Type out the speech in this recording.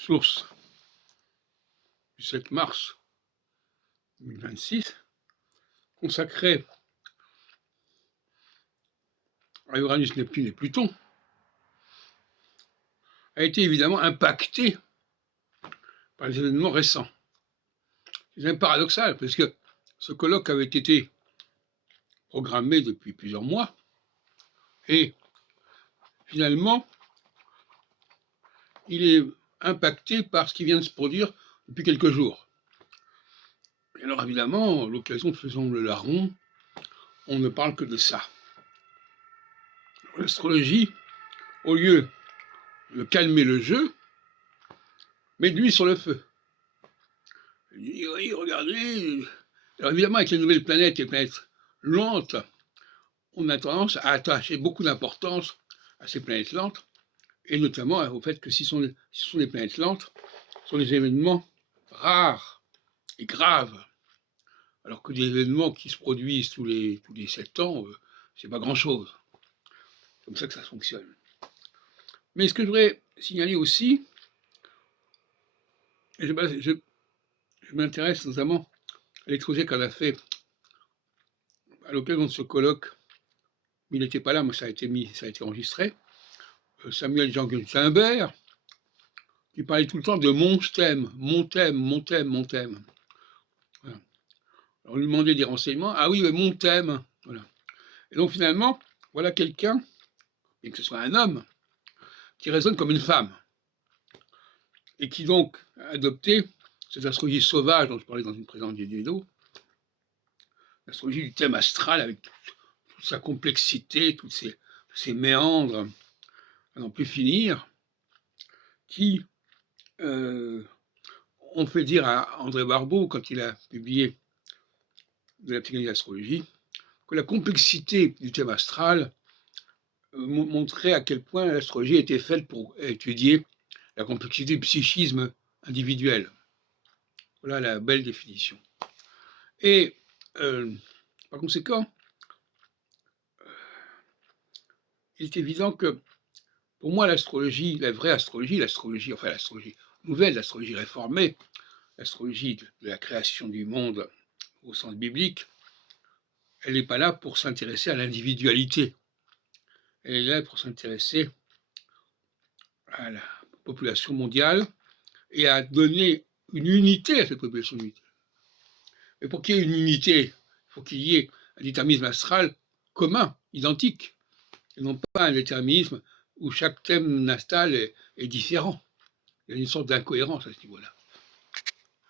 source du 7 mars 2026, consacrée à Uranus, Neptune et Pluton, a été évidemment impactée par les événements récents. C'est même paradoxal, parce que ce colloque avait été programmé depuis plusieurs mois, et finalement, il est impacté par ce qui vient de se produire depuis quelques jours. Et alors évidemment, l'occasion faisant le larron, on ne parle que de ça. L'astrologie, au lieu de calmer le jeu, met de l'huile sur le feu. Il dit, oui, regardez. Alors évidemment, avec les nouvelles planètes, les planètes lentes, on a tendance à attacher beaucoup d'importance à ces planètes lentes, et notamment au fait que si ce sont des planètes lentes, ce sont des événements rares et graves, alors que des événements qui se produisent tous les 7 ans, c'est pas grand-chose. C'est comme ça que ça fonctionne. Mais ce que je voudrais signaler aussi, et je m'intéresse notamment à l'exposé qu'on a fait à l'occasion de ce colloque, il n'était pas là, mais ça a été enregistré, Samuel Jean Gutenberg, qui parlait tout le temps de mon thème, mon thème, mon thème, mon thème. Voilà. Alors on lui demandait des renseignements, ah oui, mais mon thème, voilà. Et donc finalement, voilà quelqu'un, et que ce soit un homme, qui raisonne comme une femme, et qui donc a adopté cette astrologie sauvage dont je parlais dans une précédente vidéo, l'astrologie du thème astral avec toute sa complexité, tous ces méandres à n'en plus finir, qui ont fait dire à André Barbeau, quand il a publié de la psychanalyse d'astrologie, que la complexité du thème astral montrait à quel point l'astrologie était faite pour étudier la complexité du psychisme individuel. Voilà la belle définition. Et par conséquent, il est évident que pour moi l'astrologie, la vraie astrologie, l'astrologie nouvelle, l'astrologie réformée, l'astrologie de la création du monde au sens biblique, elle n'est pas là pour s'intéresser à l'individualité. Elle est là pour s'intéresser à la population mondiale et à donner une unité à cette population mondiale. Mais pour qu'il y ait une unité, il faut qu'il y ait un déterminisme astral commun, identique, et non pas un déterminisme où chaque thème nastal est différent. Il y a une sorte d'incohérence à ce niveau-là.